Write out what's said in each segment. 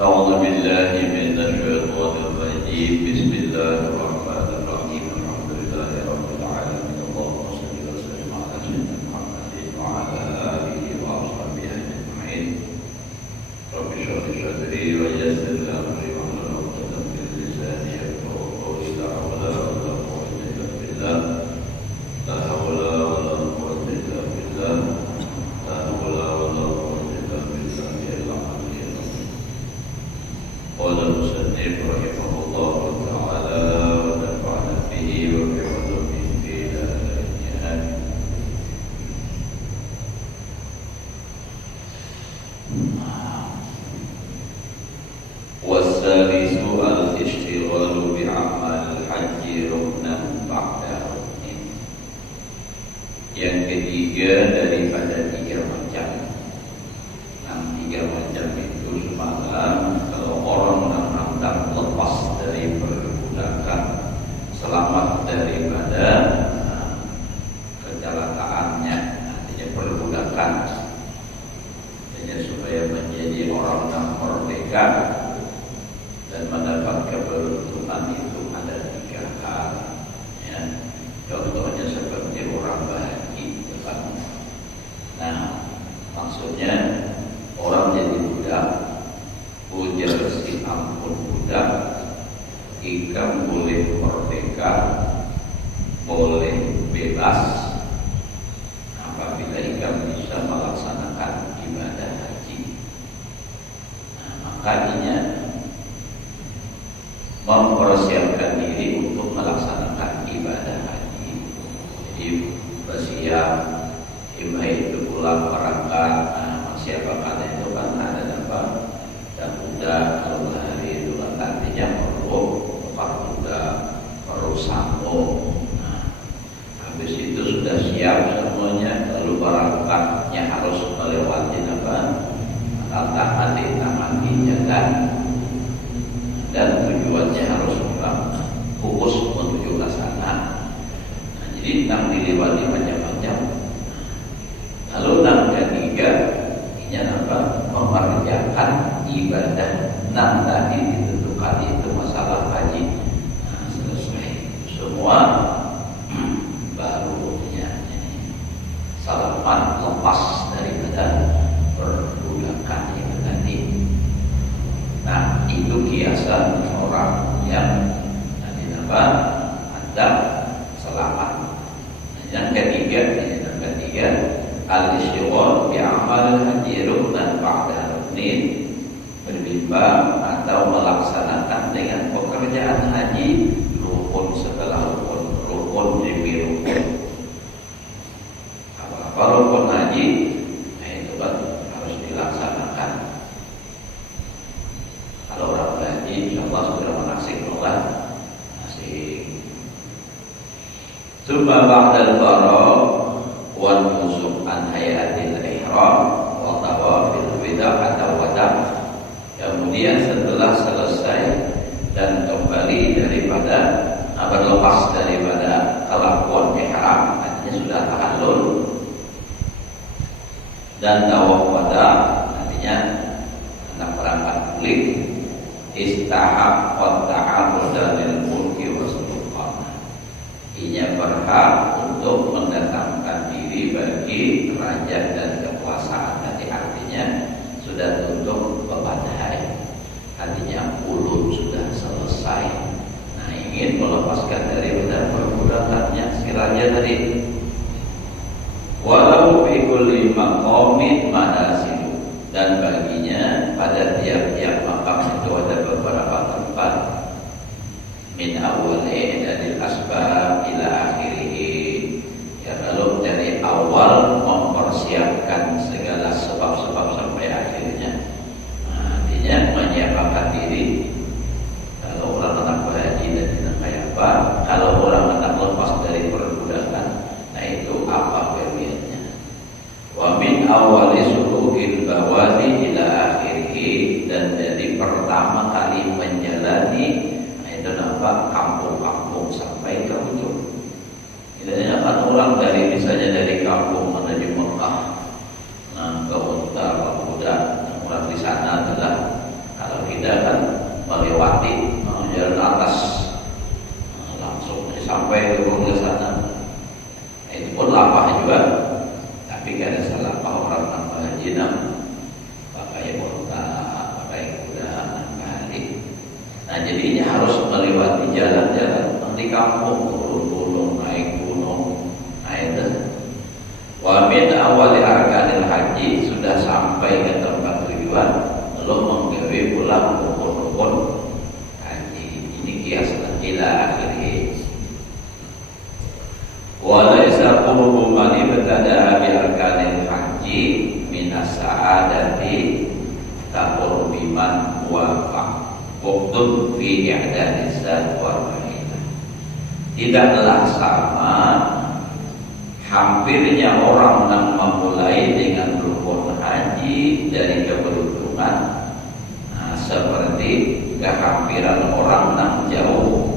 أعوذ بالله من الشيطان الرجيم بسم الله الرحمن الرحيم الحمد لله رب العالمين اللهم صل وسلم على سيدنا محمد وعلى آله وأصحابه أجمعين رب اشرح لي صدري ويسر لي أمري واحلل عقدة من لساني يفقهوا قولي لا حول ولا قوة إلا بالله لا حول ولا قوة إلا بالله لا حول ولا قوة إلا بالله قال المصنف رحمه الله تعالى ونفعنا به وبعلومه في الآيات والثالث الاشتغال بعمل الحج ركنا بعد ركن. Yang ketiga daripada tiga macam. Tiga macam itu semalam orang yang lepas dari perbudakan, selamat daripada kecelakaannya, artinya perbudakan, artinya supaya menjadi orang yang merdeka dan mendapat keberuntungan itu ada tiga hal. Ya. Contohnya seperti orang bahagia, kan? Nah, maksudnya orang jadi budak. Ujar si ampun budak, ikam boleh merdeka, boleh bebas apabila ikam bisa melaksanakan ibadah haji. Nah, makanya mempersiapkan diri untuk melaksanakan ibadah haji. Jadi bersiap, imah itu pulang berangkat. Nah, siapakah itu kan ada apa? Dan kuda kalau hari itu artinya perlu kuda, perlu sampo. Nah, habis itu sudah siap semuanya, lalu berangkatnya harus melewati apa? Tantangan di jalan, dan tujuannya harus fokus menuju ke sana. Nah, jadi nang dilewati macam-macam. Lalu nang ketiga, ini apa? Mengerjakan ibadah nang tadi ditentukan itu masalah haji. Nah, selesai semua barunya selamat lepas daripada perbudakan itu tadi. Nah, itu kiasan orang yang nanti apa? Ada selamat. Nah, yang ketiga al-isyghal bi amal haji ruknan ba'da ruknin, berbimbang atau melaksanakan dengan pekerjaan haji rukun setelah rukun demi rukun. Apa rukun haji? Nah, itu kan harus dilaksanakan. Kalau orang haji insyaallah sudah menasik Summa ba'dal faragh wal nusuk an hayatil ihram wa tawafil wida atau wada. Kemudian setelah selesai dan kembali daripada berlepas daripada kelakuan ihram, artinya sudah tahallul, dan tawaf wada, artinya hendak berangkat balik, istahab wa ta'amud lil mulki wa sultan. Ia berhak untuk mendatangkan diri bagi kerajaan dan kekuasaan. Jadi artinya sudah tutup bebanai, artinya ulun sudah selesai. Nah, ingin melepaskan dari beban perbudakannya si raja tadi. Walau fi kulli maqamin manasilu, dan baginya pada tiap-tiap makam itu ada beberapa tempat. Min awali dari asbab ila akhirih, ya lalu dari awal mempersiapkan segala sebab-sebab sampai akhirnya. Nah, artinya menyiapkan diri. Kalau orang hendak berhaji dan tidak kayak apa, kalau orang hendak lepas dari perbudakan, nah itu apa pilihannya? Wa min awali suruhil bawadi ila akhirih, dan dari pertama kali menjalani itu nampak kampung-kampung sampai ke ujung. Tidaknya kan orang dari misalnya dari kampung menuju Mekah, nah ke utara Buddha, orang di sana adalah kalau kita kan melewati jalan atas, langsung sampai ke sana. Nah, itu pun lapah juga, tapi kada salah lapah orang nama haji pakai onta, pakai kuda, kali. Nah, jadinya harus melewati jalan-jalan di kampung, turun gunung, naik gunung, naik dan. Wa min awali arkanil haji, sudah sampai ke tempat tujuan, belum menggawe pulang rukun-rukun haji. Ini kias ila akhirih. Wa laisa qurbu man ibtada bi arkanil haji min as-sa'adati taqurbi man wafaq Waktun fi i'dadizat warahimah. Tidaklah sama hampirnya orang yang memulai dengan rukun haji dari keberuntungan, nah, seperti kehampiran orang yang jauh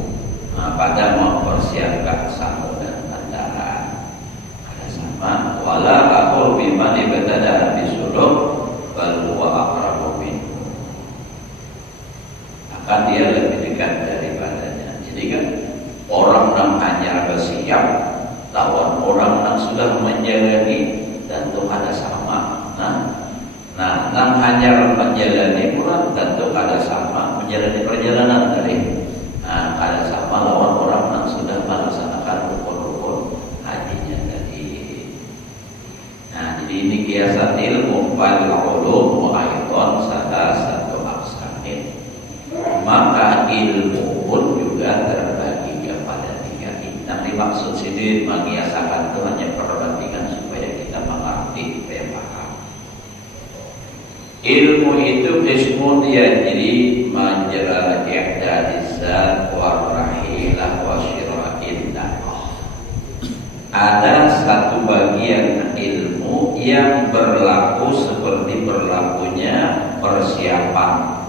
pada mempersiapkan sanggup dan kendaraan. Ada sama. Wala aqul biman ibtada bisuluk bal huwa aqrabu minhu. Kan dia lebih dekat daripadanya. Jadi kan orang yang hanya bersiap lawan orang yang sudah menjalani, tentu ada sama. Nah, yang hanya menjalani pula tentu ada sama menjalani perjalanan tadi. Nah, ada sama lawan orang yang sudah melaksanakan rukun-rukun hajinya tadi. Nah, jadi ini kiasan ilmu fal ulum wa aidan satu aksamin. Maka ilmu pun juga terbagi kepada tiga. Yang dimaksud sini mengiasakan itu hanya perbandingan supaya kita mengerti, supaya paham. Ilmu itu ismun yajri majra i'dadizat wa rahilah wa syira'in naqah. Ada satu bagian ilmu yang berlaku seperti berlakunya persiapan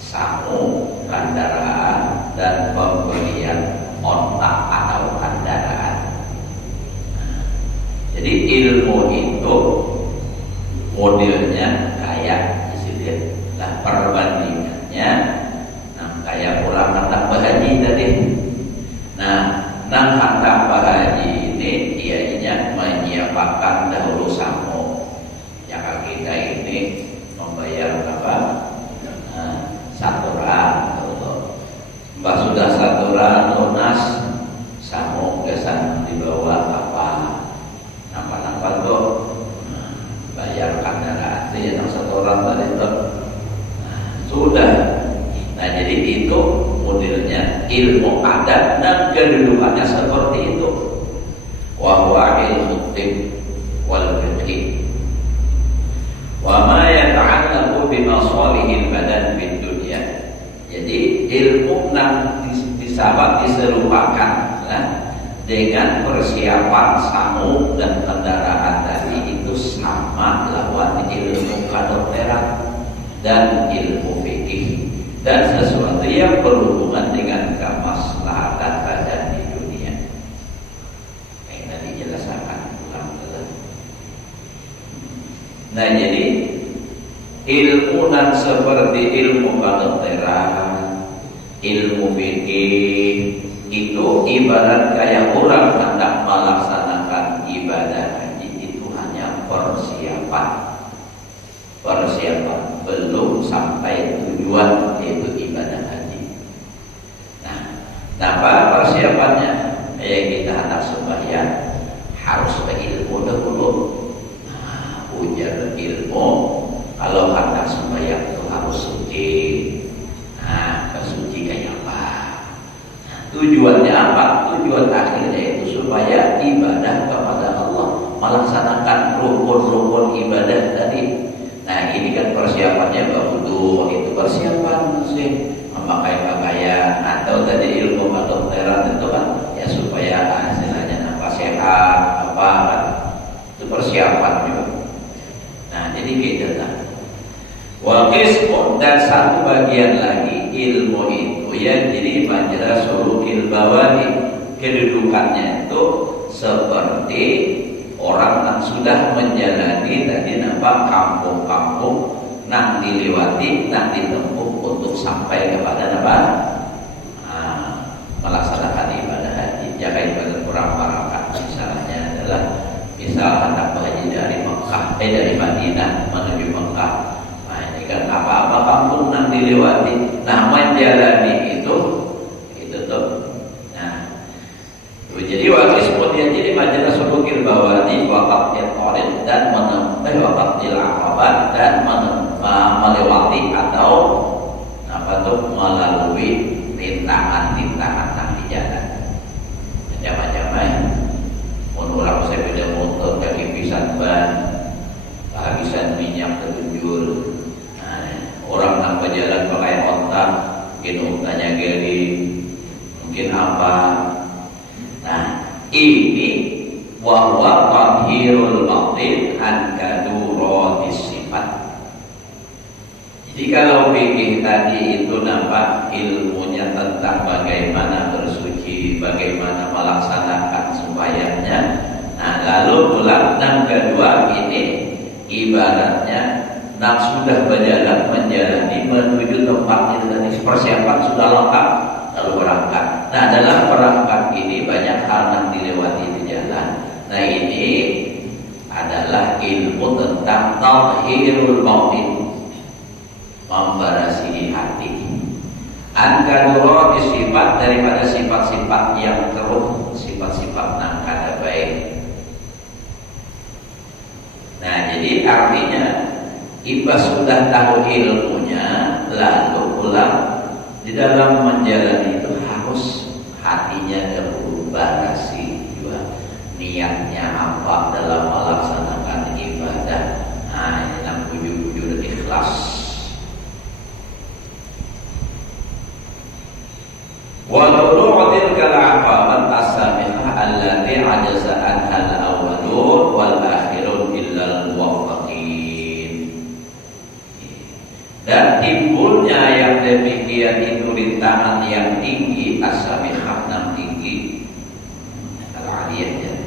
sangu, kendaraan, dan pembelian ontak atau kendaraan. Jadi ilmu itu modelnya kayak di sini. Nah, perbandingannya, nah kayak orang hendak berhaji tadi. Nah, hendak berhaji ini ianya menyiapkan dahulu sangu. Yang kita ini membayar apa? Saturan, mbak sudah saturan lunas, sangu kesan di bawah apa nampak tuh, bayar kendaraan itu yang saturan tadi tuh, sudah. Nah, jadi itu modelnya ilmu adat dan kedudukannya seperti itu. Wa huwa ilmu tib wal fiqh. Wa ma yata'allaqu bi masalihil badan fid dunya. Jadi ilmu yang disahabat diserupakan dengan persiapan sangu dan kendaraan tadi itu sama lawan ilmu kedokteran dan ilmu fikih dan sesuatu yang berhubungan dengan kemaslahatan badan di dunia. Yang tadi jelaskan ulang-ulang. Nah, jadi ilmu dan seperti ilmu kedokteran, ilmu fikih itu ibarat kayak orang hendak melaksanakan ibadah haji itu persiapan belum sampai tujuan, yaitu ibadah haji. Nah, apa persiapannya? Kita hendak sembahyang harus berilmu dahulu. Ujar ilmu. Kalau hendak sembahyang itu harus suci. Kesuci kayak apa? Tujuannya apa? Tujuan akhirnya itu supaya ibadah kepada Allah, melaksanakan rukun-rukun ibadah tadi. Nah, ini kan persiapannya berwudu, itu persiapan sih, memakai pakaian atau tadi ilmu kedokteran itu kan ya supaya hasilnya sehat apa kan, itu persiapan juga. Nah, jadi gitu lah. Wa qismun, dan satu bagian lagi ilmu itu ya, jadi majra sulukil bawani, kedudukannya itu seperti orang yang sudah menjalani tadi kampung-kampung nak dilewati, nak ditempuh untuk sampai kepada melaksanakan ibadah haji. Jaga ibadah kurang parakan misalnya adalah hendak berhaji dari Mekah, dari Madinah menuju Mekah. Nah, ini kan apa-apa kampung nak dilewati. Nah, menjalani itu tuh. Nah, jadi wakil kemudian jadi majelis sulukil bawani waqat al-qarid dan waqat al-aqabah dan melewati atau melalui rintangan-rintangan di jalan. Macam-macam orang sepeda motor kehabisan ban, kehabisan minyak terjun. Orang nak berjalan pakai onta, mungkin ontanya geli, mungkin apa. Nah, ini wahwa tathirul batin an kaduratis sifat. Jadi kalau fikih tadi itu nampak ilmunya tentang bagaimana bersuci, bagaimana melaksanakan sembahyangnya. Nah, lalu pula yang kedua ini ibaratnya sudah berjalan menjalani menuju tempat itu tadi, persiapan sudah lengkap lalu berangkat. Nah, dalam berangkat ini banyak hal yang dilewati di jalan. Nah, ini adalah ilmu tentang tathirul batin, membersihi hati. An-kadura sifat, daripada sifat-sifat yang keruh, sifat-sifat yang kada baik. Nah, jadi artinya Iba sudah tahu ilmunya, lalu pulang di dalam menjalani itu harus hatinya dahulu berasi juga, niatnya apa dalam melaksanakan ibadah. Nah, ini yang bujur-bujur ikhlas. Wa turu'atil kal'aqabat as-sabiqah allati ajaza anha al-awwalun wal akhirun illa al-muwaffaqin. Dan timbulnya yang demikian itu rintangan yang tinggi, as-sabiqah yang tinggi, al-aliyah,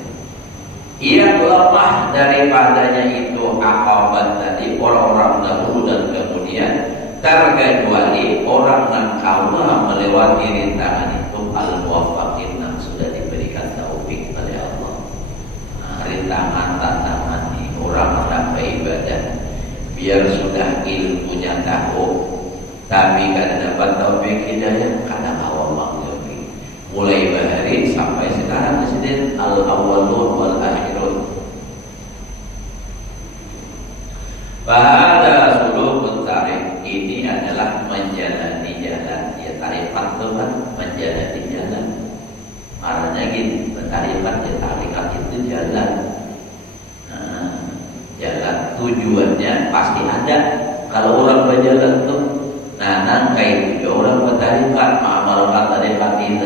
yang lemah daripadanya itu aqabat tadi, orang-orang dahulu dan kemudian, terkecuali orang yang kaula melewati rintangan itu al-muwaffaqin, yang sudah diberikan taufik oleh Allah. Nah, rintangan tantangan ini orang mendapat ibadah, biar sudah ilmunya tahu, tapi kadang dapat taufik hidayah, kadang awam lebih. Mulai bahari sampai sekarang disini al-awwalun wal akhirun. Pada sulukut tarik ini adalah menjalani jalan. Ya, tarikat itu kan menjalani jalan. Maknanya gitu, tarikat ya, tarikat itu jalan. Nah, jalan tujuannya pasti ada. Kalau orang berjalan tuh, nah nangkai itu orang bertarikat, mengamalkan tarikat ini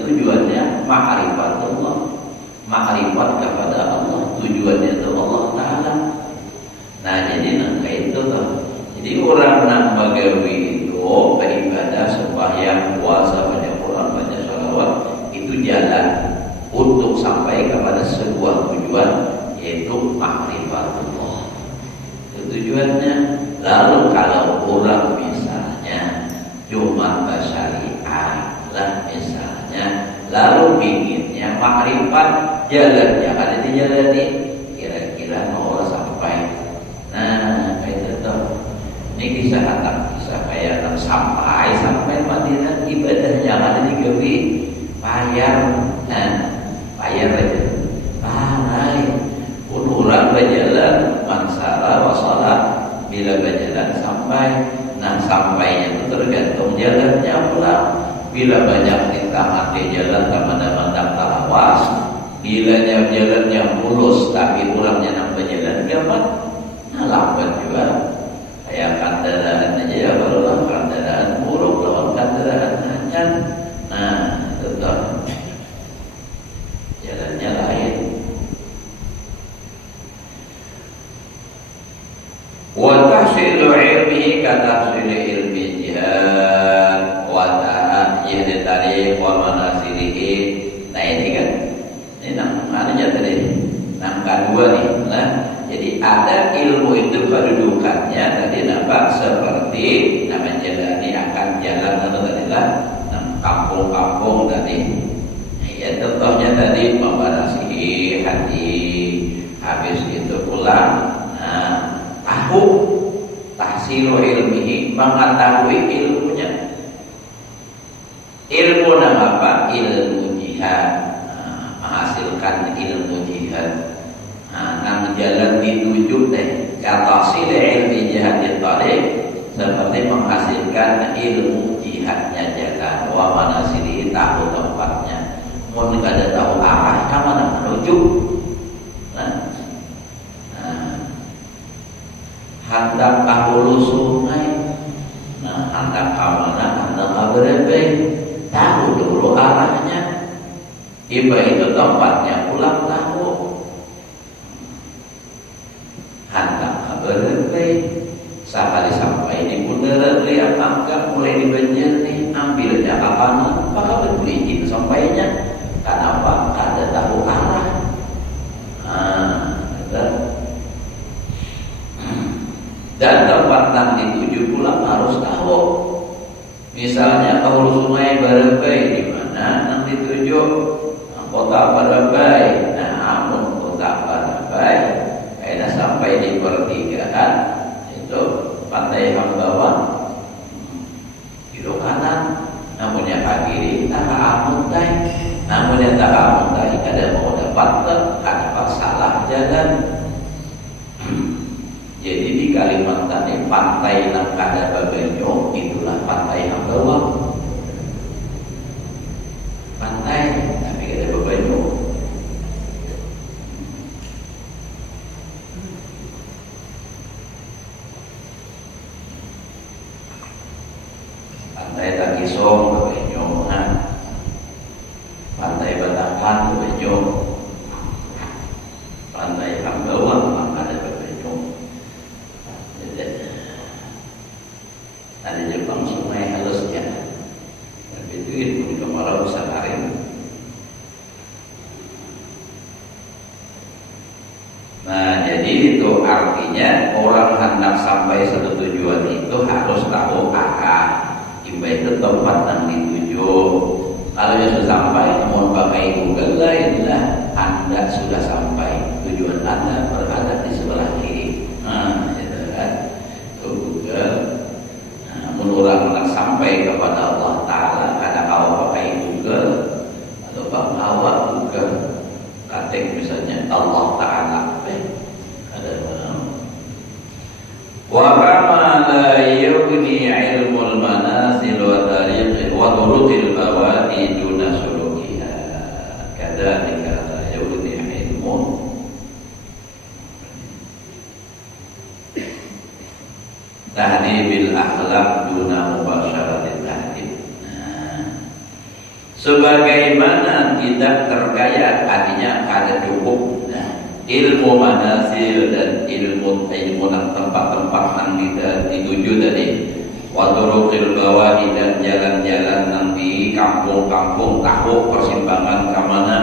tujuannya ma'rifatullah, ma'rifat kepada Allah. Tujuannya itu Allah Ta'ala. Nah, jadi nangkai itu tuh. Jadi orang yang bagawi itu beribadah, sembahyang, puasa, banyak Quran, banyak sholawat, itu jalan untuk sampai kepada sebuah tujuan, yaitu ma'rifatullah. Itu tujuannya. Lalu kalau orang misalnya cuma bersyariat lah misalnya, lalu inginnya makrifat, jalannya ada dijalani, kira-kira mau sampai sampai Madinah ibadahnya ada di Gawi bayar aja pahalai unuran berjalan mansara wasala bila berjalan sampai. Nah sampainya itu tergantung jalannya pulang. Bila banyak ditahati jalan teman-teman tawas, bila jalannya mulus tapi pulangnya nambah jalan gampang, nah lambat juga. Kayak kendaraan aja ya, kalau kendaraan buruk lawan kendaraan lancar, nah tetap jalannya lain. Wa tahsilu ilmihi ka tahsili ilmi jihad wa ta'ayyid tariq wa manasilihi. Nah ini kan ini namanya tadi nangka dua nih. Nah jadi ada ilmu itu kedudukannya tadi nampak seperti menjalani akan jalan atau tadi lah kampung-kampung tadi. Ya contohnya tadi membanasihi hati habis itu pulang. Nah tahu tahsilu ilmihi mengetahui ilmunya. Ilmu nama apa? Ilmu jihad. Menghasilkan ilmu jihad. Nang jalan dituju teh tahsil ilmi jihad tariq seperti menghasilkan ilmu jihadnya jalan wa manasili tahu tempatnya. Mun kada tahu arah ka mana menuju. Hendak ka hulu sungai, hendak ka mana, hendak ka berebe, tahu dulu arahnya. Iba itu tempatnya pulang tahu. Hendak ka berebe, sekali sampai di bundaran lihat angka mulai dibanjir nih, ambilnya kapan? Maka berbijin sampainya. Kenapa? Kada tahu arah. Dan tempat yang dituju pulang harus tahu. Misalnya kalau sungai Barabai di mana yang dituju? Kota Barabai. Nah, amun kota Barabai, kayaknya sampai di pertigaan itu Pantai Hambawan, kiri kanan. Namun yang kiri, tak amun tay. Namun yang tak amun tay, kada mau dapat karena salah jalan. Jadi di Kalimantan ini pantai yang kada babenyo itulah pantai Hambawan. Pantai tapi kada babenyo. Pantai Takisong babenyo, pantai Batangan babenyo, pantai Hambawan kada babenyo. Ada Jepang sungai halusnya, tapi itu ilmu kemarau sakarin. Nah jadi itu artinya orang hendak sampai satu tujuan itu harus tahu arah. Iba itu tempat yang dituju. Kalau sudah sampai, mau pakai Google lainlah, Anda sudah sampai. Tujuan Anda berada di sebelah kiri. Nah, itu kan, itu Google. Orang nak sampai kepada Allah Ta'ala kadang awak pakai Google atau awak Google ketik misalnya Allah Ta'ala ada wa kama la yughni ilmul manazil wa tariq wa turuqil bawadi duna sulukiha kadzalika la yughni ilmun tahdibil akhlaq duna mubasyaratil tahdib. Sebagaimana tidak terkaya artinya kada cukup ilmu manazil dan ilmu tempat-tempat yang dituju tadi wa turuqil bawadi dan jalan-jalan yang di kampung-kampung tahu persimpangan ke mana.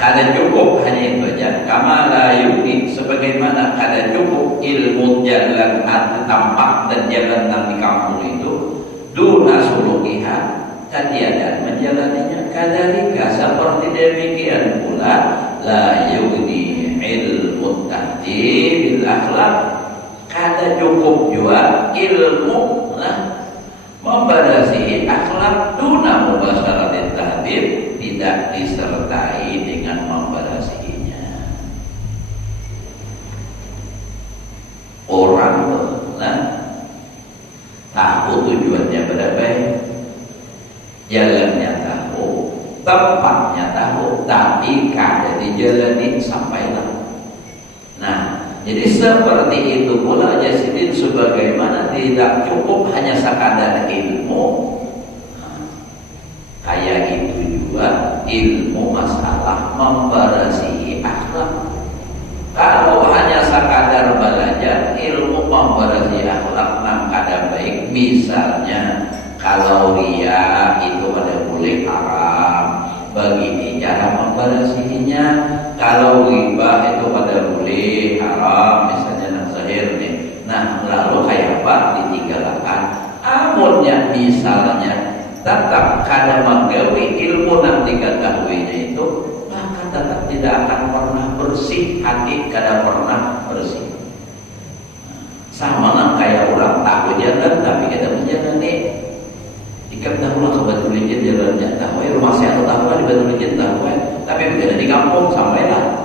Kada cukup hanya itu aja. Kama la yughni sebagaimana kada cukup ilmu jalan tampak dan jalan yang di kampung itu duna sulukiha tiada menjalaninya kadzalika seperti demikian pula la yughni ilmu tahdibil akhlaq kada cukup juga ilmu Membatasi akhlak duna mubasyaratit tahdib, tidak disertai dengan membatasinya. Orang tahu tujuannya berapa, jalannya tahu, tempatnya tahu, tapi kada dijalani sampailah. Nah, jadi seperti itu pula Jasidin, sebagaimana tidak cukup hanya sekadar ilmu, kayak itu juga ilmu masalah membarasi akhlak. Kalau hanya sekadar belajar ilmu membarasi akhlak nang kada baik, misalnya kalau ria itu ada boleh haram, begini cara membarasinya. Kalau riba itu pada boleh haram, misalnya nang zahir nih. Nah, lalu kayak apa ditinggalkan? Amunnya misalnya tetap kada menggawi ilmu nang diketahuinya itu, maka tetap tidak akan pernah bersih hati, kada pernah bersih. Sama nang kayak orang tahu jalan tapi kada menjalan nih. Ikat tahu lah sobat tulisin jalannya tahu, rumah saya tahu lah di batu tulisin tahu, tapi begitu di kampung sampailah.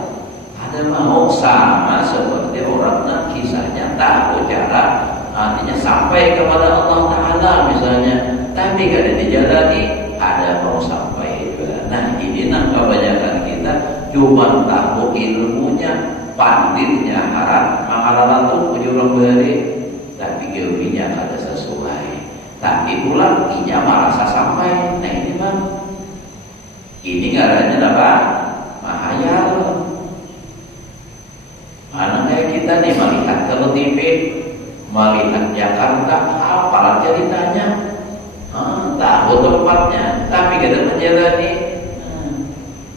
Ada mau sama seperti orang yang kisahnya tahu cara, artinya sampai kepada Allah Taala misalnya, tapi kada dijalani, ada mau sampai juga. Nah, ini nang kebanyakan kita cuma tahu ilmunya, panditnya haram, makalah tuh ujung hari, tapi gawinya kada sesuai. Tapi pulang inya merasa sampai. Nah ini bang, ini ngarannya apa? Mahayal. Mana kayak kita nih melihat kalau TV, melihat Jakarta, apalah ceritanya, tahu tempatnya, tapi kita menjalani.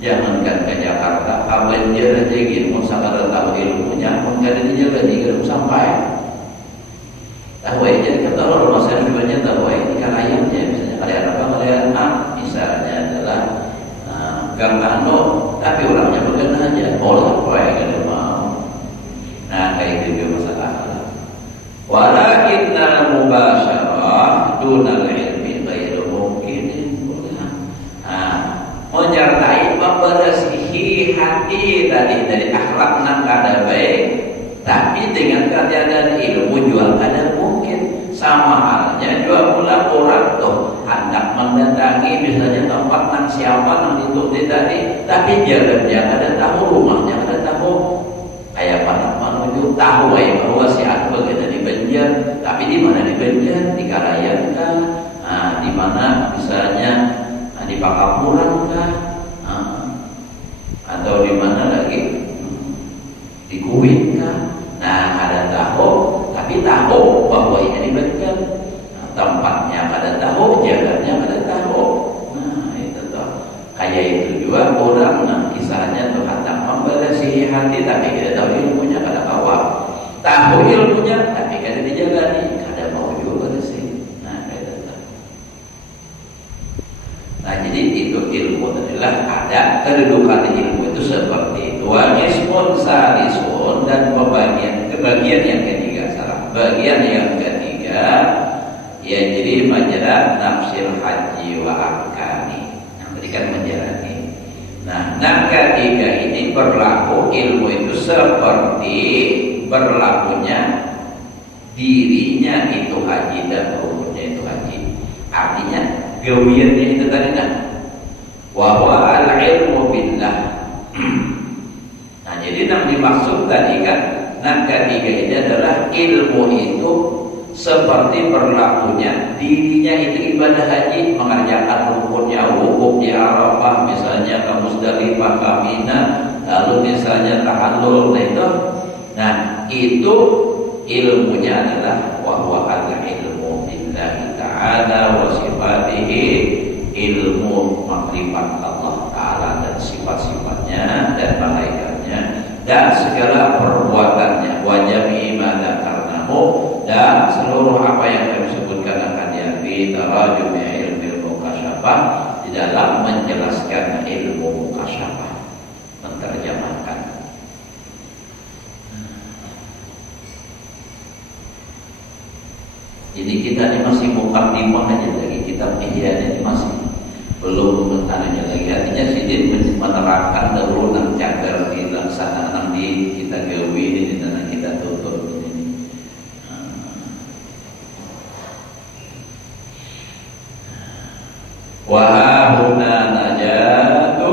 Jangankan ke Jakarta, banjir aja gitu, mau sangat tahu ilmunya, mau kada dijalani kada sampai. Tahu aja kan kalau rumah saya sebenarnya tahu aja ikan ayamnya, misalnya kalian apa kalian misalnya adalah gambano, tapi orangnya bukan aja boleh apa yang kada mau. Nah kayak gitu masalah. Walakinna mubasyarah dunal ilmi ghairu mungkin. Menyertai membersihi hati tadi dari akhlak nang kada baik, tapi dengan ketiadaan ilmu jual kada mungkin. Sama halnya jual pula orang tuh hendak mendatangi misalnya tempat nang siapa nang ditutup tadi, tapi jalannya kada tahu, rumahnya kada tahu. Kayak pada menuju tahu bahwa si Akbar ada di Banjar, tapi di mana di Banjar, di Karayan kah? Di mana misalnya di Pakapuran kah? Atau di mana lagi? Di Kuwait kah? Nah, ada tahu, tapi tahu bahwa ini di Banjar. Tempatnya ada tahu, jalannya ada tahu. Nah, itu tuh. Kayak itu juga orang, nah kisahnya tuh hendak membersihi hati, tapi tidak tahu ilmunya, kada kawal. Tahu ilmunya, tapi kada dijalani, kada mau juga bersih. Nah, kayak itu. Nah, jadi itu ilmu adalah ada kedudukan ilmu itu seperti itu. Wanismun salisun, dan kebagian yang ketiga, bagian yang ketiga ya jadi majalah nafsil haji wa arkani. Nah, tadi kan menjalani. Nah, ketiga ini berlaku ilmu itu seperti berlakunya dirinya itu haji dan rukunnya itu haji. Artinya gawiannya itu tadi nah, wa huwa al-ilmu billah. Nah, jadi yang dimaksud tadi kan, nah ketiga ini adalah ilmu itu seperti berlakunya dirinya itu ibadah haji, mengerjakan rukunnya, wukuf di Arafah, misalnya ke Musdalifah, ke Mina, lalu misalnya tahallul, nah itu ilmunya adalah wa huwa al-ilmu billahi ta'ala wa sifatihi, ilmu makrifat Allah Ta'ala dan sifat-sifatnya dan malaikatnya dan segala perbuatannya, wa jami'i ma dzakarnahu, dan seluruh apa yang kami sebutkan akan diambil tarajum ilmu mukasyafah, di dalam menjelaskan ilmu mukasyafah, menerjemahkan. Ini kita ini masih mukadimah aja lagi, kitab Ihya ini masih belum mentananya lagi. Artinya sidin menerangkan dahulu nang cagar dilaksanakan di kita gawe ini dan kita tutup ini. Wa huna najatu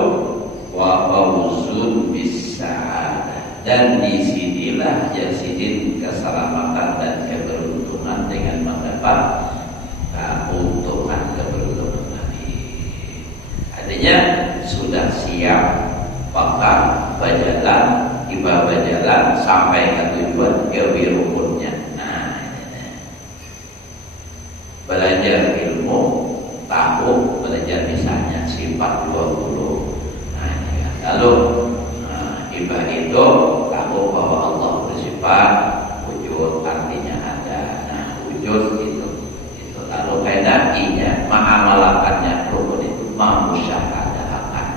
wa fawzun bis sa'adah. Dan disinilah jasidin keselamatan dan keberuntungan dengan mendapat keuntungan keberuntungan tadi. Artinya sudah siap bakal berjalan, tiba berjalan sampai ke tujuan gawe rukunnya. Nah, ini. Belajar ilmu, tahu belajar misalnya sifat 20. Nah, ini. Lalu ibadah itu tahu bahwa Allah bersifat wujud, artinya ada. Nah, wujud itu lalu kaidahnya mengamalakannya rukun itu memusyahadakan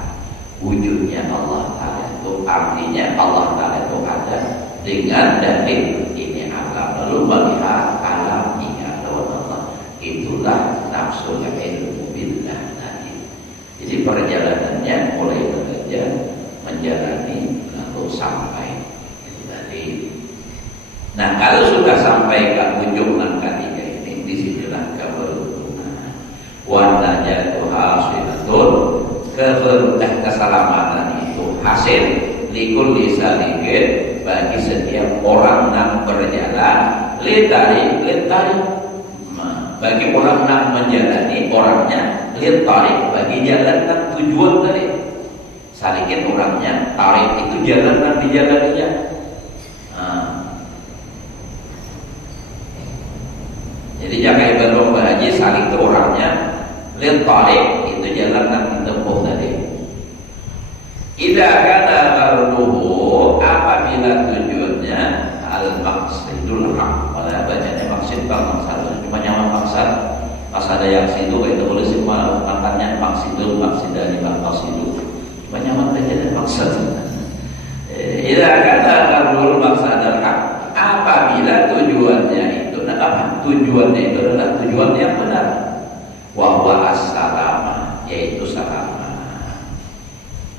wujudnya Allah Ta'ala itu, artinya Allah Ta'ala itu ada dengan dalil ini alam, lalu melihat alam ini adalah Allah. Itulah nafsul ilmu billah tadi. Jadi perjalanannya mulai belajar menjalani lalu sampai itu tadi. Nah, kalau sudah sampai ke ujung langkah tiga ini, disinilah keberuntungan. Wa najatu hasilatun, keselamatan itu hasil likulli salikin, bagi setiap orang yang berjalan litari, bagi orang yang menjalani orangnya litari, bagi jalan dan tujuan tadi. Salikin orangnya, tarik itu jalan dan dijalaninya. Jadi jangan ibadah haji saling ke orangnya, lihat tarik itu jalan yang ditempuh tadi. Idza kana gharduhu, apabila tujuannya al-maqsidul haq, pada bacanya maksud maksud cuma nyaman maksud, pas ada yang situ itu boleh semua makanya maksidul maksidani maqsidul. Banyak belajar maksud. Idza kana gharduhu maqsadul haq, apabila tujuannya itu apa? Tujuannya itu adalah tujuan yang benar. Wa huwa as-salama, yaitu selamat.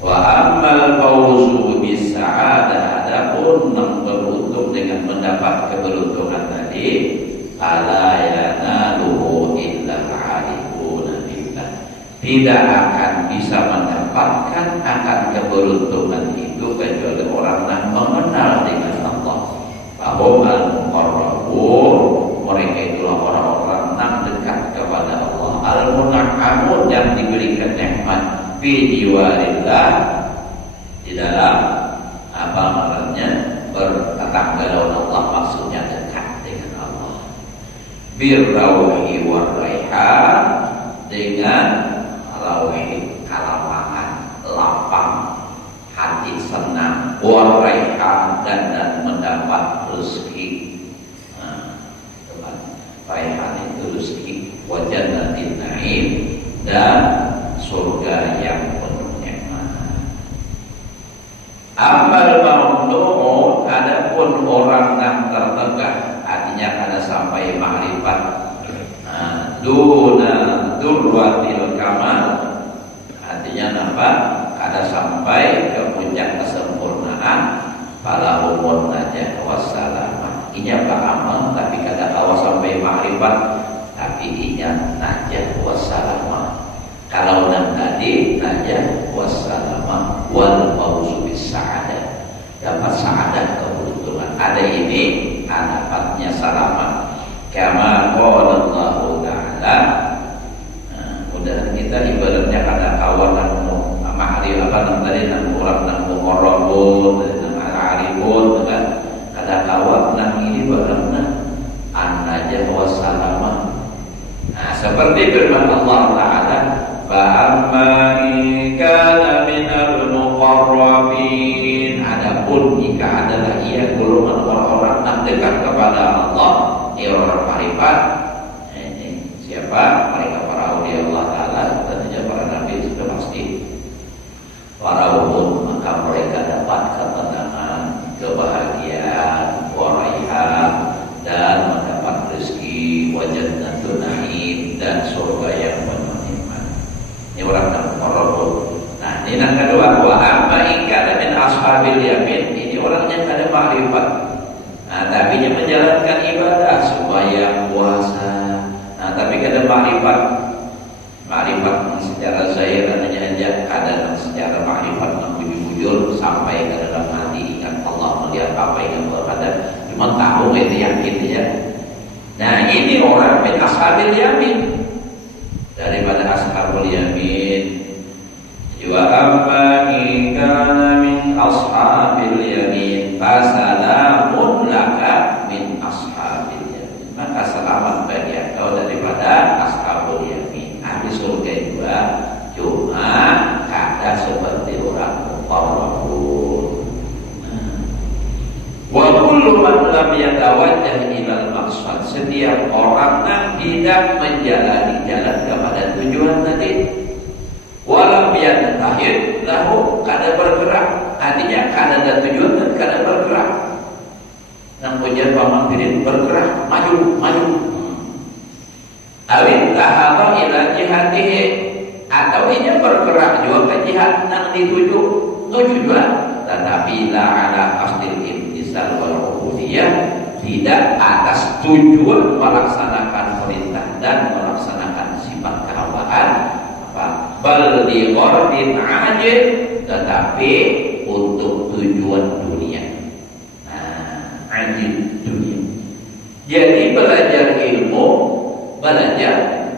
Wa ammal fawzu bis sa'adah, adapun beruntung dengan mendapat keberuntungan tadi, ala yanaluhu illa al-arifuna billah. Tidak akan bisa mendapatkan akan keberuntungan itu kecuali orang yang mengenal dengan Allah. Bahwa al-muqarrabun, mereka itulah orang-orang yang dekat kepada Allah. Al-mun'amun, yang diberikan nikmat fi jiwarillah, di dalam apa maknanya bertetangga Allah, maksudnya dekat dengan Allah. Birrauhi warraihan, dengan rauhi kalamangan, lapang hati, senang, warraihan, dan mendapat rezeki. Raihan itu rezeki, wajah dan naim, dan surga yang penuh nikmat. Amal mamnu'un, adapun orang yang tertegah, artinya kada sampai ma'rifat duna durwatil kamal, artinya nampak kada sampai ke puncak kesempurnaan. Fala umur najah wassalamah, inya beramal tapi kada kawa sampai ma'rifat, tapi inya najah wassalamah. Kalau nam tadi najah wassalamah wal fawzu bis sa'adah, dapat sa'adah keberuntungan. Ada ini dapatnya selamat. Kama qala Allah Ta'ala, mudah kita ibaratnya kada kawan nang ma'rifat nang tadi nang orang nang muqarrabun, arifun, kan kada kawan nang ini barangna an-najah wassalamah. Nah, seperti firman Allah Ta'ala, fa'amma in kana minal muqarrabin, adapun jika adalah ia golongan orang-orang yang dekat kepada Allah, orang marifat. Ini siapa? Mereka para aulia Allah Ta'ala, tentunya para nabi sudah pasti. Para umum, maka mereka dapat ketenangan, kebahagiaan, waraihan, dan mendapat rezeki, wajah ashabil yamin ini orangnya kada ma'rifat. Nah, tapi dia menjalankan ibadah supaya puasa. Nah, tapi kada ma'rifat. Ma'rifat secara zahir hanya kada secara ma'rifat bujur-bujur sampai ke dalam hati ingat Allah, melihat apa yang Allah ada. Cuma tahu itu yakin ya. Nah, ini orang min ashabil yamin. Daripada ashabul yamin. Wa amma in kana min ashabil yamin fasalamun laka min ashabil yamin. Maka selamat bagi engkau daripada ashabul yamin. Ahli surga juga cuma kada seperti orang muqarrabun. Wa kullu man lam yatawajjah ilal maqsad, setiap orang yang tidak menjalani jalan kepada tujuan tadi, walam yatahid lahu, kada bergerak, artinya kada ada tujuan dan kada bergerak. Nang ujar pamangkirin bergerak, maju. Awin tahaba ila jihatihi, atau ini bergerak juga ke jihad nang dituju tujuan, tetapi la ala qasdil imtisal wal ubudiyah, tidak atas tujuan melaksanakan perintah dan melaksanakan sifat kehambaan, bal li ghardin ajil, tetapi untuk tujuan dunia. Nah, ajil dunia. Jadi belajar ilmu, belajar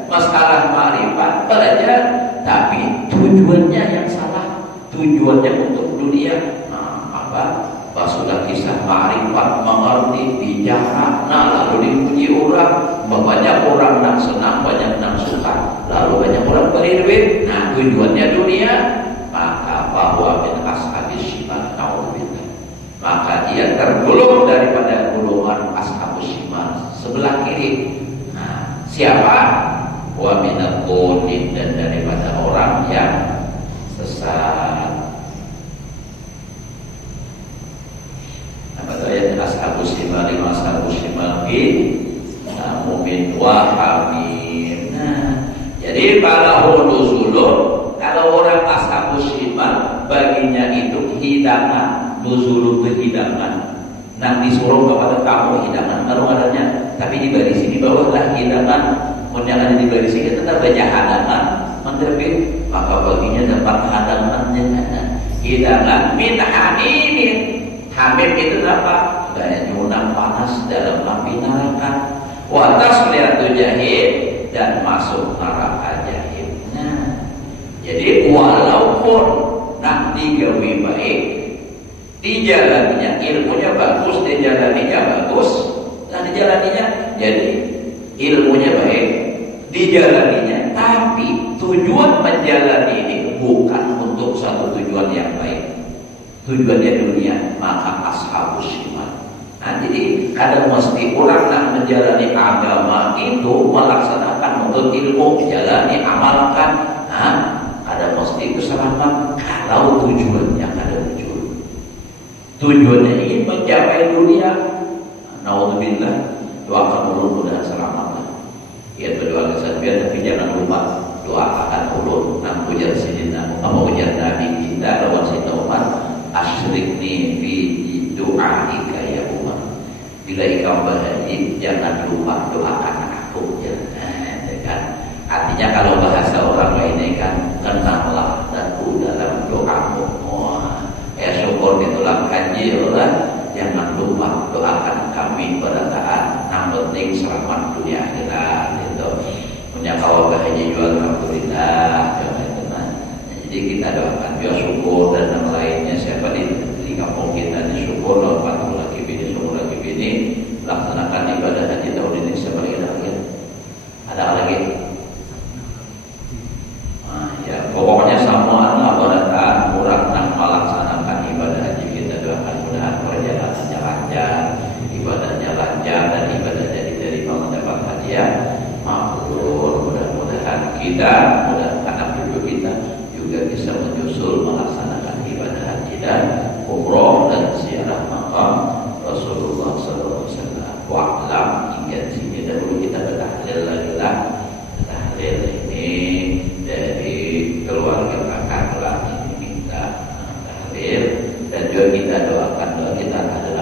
masalah ma'rifat, belajar, tapi tujuannya yang salah. Tujuannya untuk dunia. Nah, apa? Pas sudah kisah ma'rifat, mengerti, bicara, nah lalu dipuji orang, banyak orang yang senang, banyak yang suka, lalu banyak orang beri duit. Nah, tujuannya dunia, maka bahwa min ashabis shimal, naudzubillah, maka dia tergolong daripada golongan ashabus shimal, sebelah kiri. Nah, siapa? Wa minal qulin, dan daripada orang yang sesat. Apa ayat ashabus shimal, ashabus shimal mu'min wa hamim. Nah, jadi balahu nuzulun, kalau orang ashabus shimal baginya itu hidangan, nuzulun itu hidangan. Nah, disuruh kepada kamu hidangan baru adanya, tapi di baris ini bawahlah hidangan. Yang ada di baris ini tetap banyak hadangan menerbit, maka baginya dapat hadangannya. Hidangan min hamimin. Hamim itu apa? Daya nyunam panas dalam api neraka. Wa tasliyatu jahim, dan masuk neraka jahim. Nah, jadi walaupun nak digawi baik, dijalaninya ilmunya bagus, dijalaninya bagus, dan dijalaninya jadi ilmunya baik, dijalaninya, tapi tujuan menjalani ini bukan untuk satu tujuan yang baik, tujuannya dunia, maka ashabus shimal. Nah, jadi kadang mesti orang nak menjalani agama itu melaksanakan untuk ilmu, jalani, amalkan. Nah, kadang mesti itu selamat kalau tujuannya kada tujuan. Tujuannya ingin mencapai dunia. Naudzubillah, doakan ulun mudah selamat. Ya, berdoa kesabian, tapi jangan lupa doakan ulun nang ujar sidina, apa ujar Nabi kita lawan Sayyidina Umar, asyrikni fi du'aika ya Umar. Bila engkau berhaji, jangan lupa doakan aku. Kan? Artinya kalau bahasa orang lainnya kan, kenanglah aku dalam doamu. Syukur itulah haji orang, jangan lupa doakan kami pada taat. Yang penting selamat dunia akhirat itu. Punya kau berhaji jual alhamdulillah. Jadi kita doakan biar syukur dan yang lainnya, siapa di kampung kita disyukur lawan lagi bini, syukur lagi bini, laksanakan ibadah haji tahun ini. Siapa lagi? Ada lagi? Nah, ya pokoknya semua laboratorium orang nak melaksanakan ibadah haji kita doakan mudah-mudahan perjalanannya lancar, ibadahnya lancar, dan ibadahnya diterima mendapat hadiah mabrur. Mudah-mudahan kita, mudah anak cucu kita juga bisa menyusul melaksanakan ibadah haji dan umroh dan ziarah makam Rasulullah SAW. Wa'lam, hingga sini dahulu kita bertahlil lagi lah. Tahlil ini dari keluarga kakak ini minta tahlil Dan juga kita doakan, doa kita adalah